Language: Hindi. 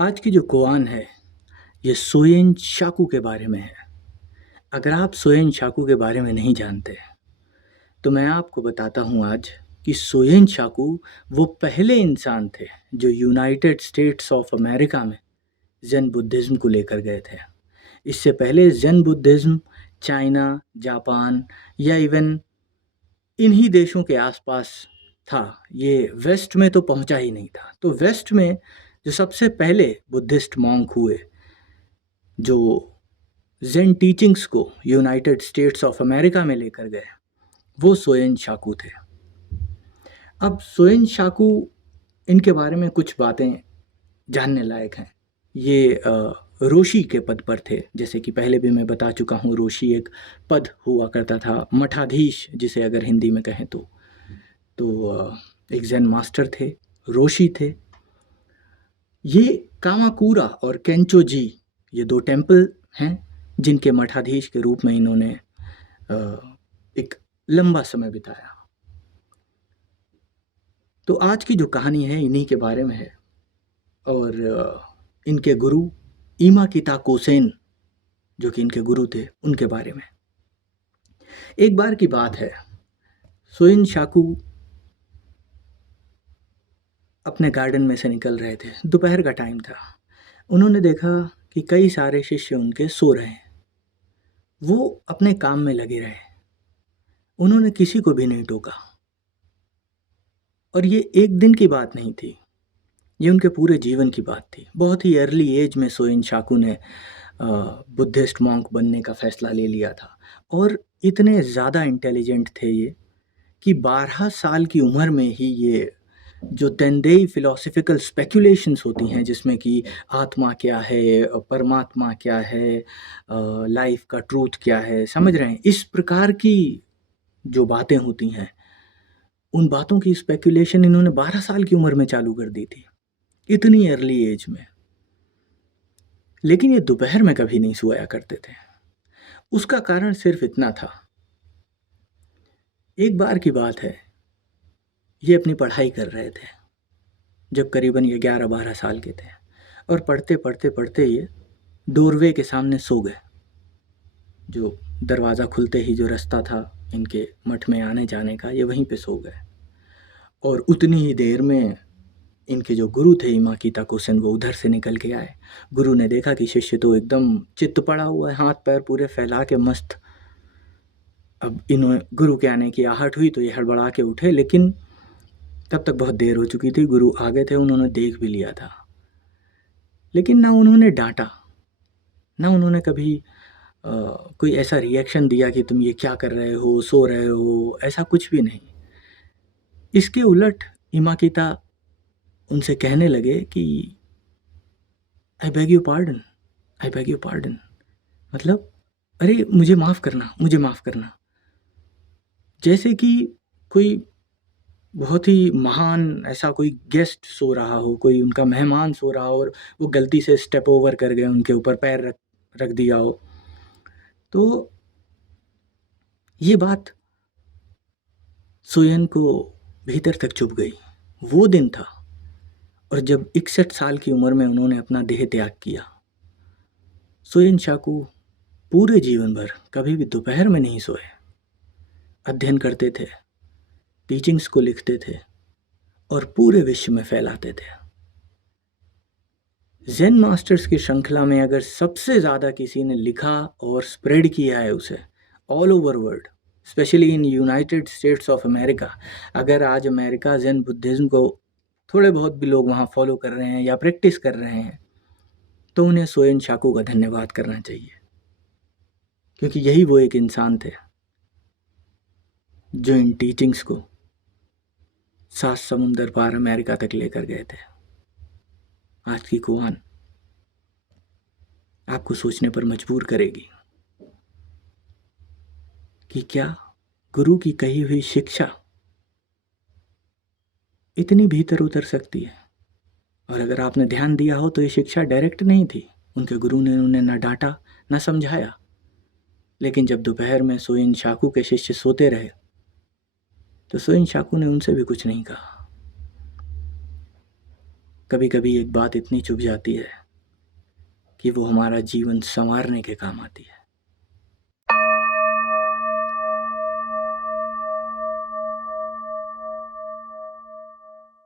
आज की जो कोआन है ये सोयेन शाकू के बारे में है। अगर आप सोयेन शाकू के बारे में नहीं जानते तो मैं आपको बताता हूँ आज कि सोयेन शाकू वो पहले इंसान थे जो यूनाइटेड स्टेट्स ऑफ अमेरिका में ज़ेन बुद्धिज़्म को लेकर गए थे। इससे पहले ज़ेन बुद्धिज़्म चाइना, जापान या इवन इन्हीं देशों के आसपास था। ये वेस्ट में तो पहुंचा ही नहीं था। तो वेस्ट में जो सबसे पहले बुद्धिस्ट मॉन्क हुए जो ज़ेन टीचिंग्स को यूनाइटेड स्टेट्स ऑफ अमेरिका में लेकर गए वो सोएन शाकू थे। अब सोएन शाकू इनके बारे में कुछ बातें जानने लायक हैं। ये रोशी के पद पर थे, जैसे कि पहले भी मैं बता चुका हूँ। रोशी एक पद हुआ करता था, मठाधीश जिसे अगर हिंदी में कहें तो एक ज़ेन मास्टर थे, रोशी थे। ये कामाकूरा और केंचोजी ये दो टेम्पल हैं जिनके मठाधीश के रूप में इन्होंने एक लंबा समय बिताया। तो आज की जो कहानी है इन्हीं के बारे में है और इनके गुरु ईमा किता कोसेन जो कि इनके गुरु थे उनके बारे में। एक बार की बात है, सोइन शाकू अपने गार्डन में से निकल रहे थे। दोपहर का टाइम था। उन्होंने देखा कि कई सारे शिष्य उनके सो रहे हैं। वो अपने काम में लगे रहे। उन्होंने किसी को भी नहीं टोका। और ये एक दिन की बात नहीं थी, ये उनके पूरे जीवन की बात थी। बहुत ही अर्ली एज में सोइन शाकू ने बुद्धिस्ट मॉन्क बनने का फैसला ले लिया था। और इतने ज़्यादा इंटेलिजेंट थे ये कि 12 साल की उम्र में ही ये जो तेंदेई फिलोसफिकल स्पेकुलेशंस होती हैं जिसमें कि आत्मा क्या है, परमात्मा क्या है, लाइफ का ट्रूथ क्या है, समझ रहे हैं, इस प्रकार की जो बातें होती हैं उन बातों की स्पेकुलेशन इन्होंने 12 साल की उम्र में चालू कर दी थी, इतनी अर्ली एज में। लेकिन ये दोपहर में कभी नहीं सोया करते थे। उसका कारण सिर्फ इतना था। एक बार की बात है, ये अपनी पढ़ाई कर रहे थे जब करीबन ये 11-12 साल के थे। और पढ़ते पढ़ते पढ़ते ये डोरवे के सामने सो गए। जो दरवाज़ा खुलते ही जो रास्ता था इनके मठ में आने जाने का, ये वहीं पे सो गए। और उतनी ही देर में इनके जो गुरु थे इमा किता कोसेन वो उधर से निकल के आए। गुरु ने देखा कि शिष्य तो एकदम चित्त पड़ा हुआ है, हाथ पैर पूरे फैला के मस्त। अब इन्होंने गुरु के आने की आहट हुई तो ये हड़बड़ा के उठे, लेकिन तब तक बहुत देर हो चुकी थी। गुरु आ गए थे, उन्होंने देख भी लिया था। लेकिन ना उन्होंने डांटा, ना उन्होंने कभी कोई ऐसा रिएक्शन दिया कि तुम ये क्या कर रहे हो, सो रहे हो, ऐसा कुछ भी नहीं। इसके उलट इमाकिता उनसे कहने लगे कि I beg you pardon, I beg you pardon, मतलब अरे मुझे माफ़ करना, मुझे माफ़ करना। जैसे कि कोई बहुत ही महान ऐसा कोई गेस्ट सो रहा हो, कोई उनका मेहमान सो रहा हो और वो गलती से स्टेप ओवर कर गए, उनके ऊपर पैर रख रख दिया हो। तो ये बात सोयन को भीतर तक चुभ गई। वो दिन था और जब 61 साल की उम्र में उन्होंने अपना देह त्याग किया। सोयन शाकू पूरे जीवन भर कभी भी दोपहर में नहीं सोए। अध्ययन करते थे, टीचिंग्स को लिखते थे और पूरे विश्व में फैलाते थे। ज़ेन मास्टर्स की श्रृंखला में अगर सबसे ज़्यादा किसी ने लिखा और स्प्रेड किया है उसे all over world, specially in United states of America, अगर आज अमेरिका ज़ेन बुद्धिज़्म को थोड़े बहुत भी लोग वहाँ फॉलो कर रहे हैं या प्रैक्टिस कर रहे हैं तो उन्हें सोएन शाकू का धन्यवाद करना चाहिए, क्योंकि यही वो एक इंसान थे जो इन टीचिंग्स को 7 समुंदर पार अमेरिका तक लेकर गए थे। आज की कुरान आपको सोचने पर मजबूर करेगी कि क्या गुरु की कही हुई शिक्षा इतनी भीतर उतर सकती है। और अगर आपने ध्यान दिया हो तो ये शिक्षा डायरेक्ट नहीं थी। उनके गुरु ने उन्हें न डांटा न समझाया, लेकिन जब दोपहर में सोइन शाकू के शिष्य सोते रहे तो सोइन शाकू ने उनसे भी कुछ नहीं कहा। कभी कभी एक बात इतनी चुभ जाती है कि वो हमारा जीवन संवारने के काम आती है।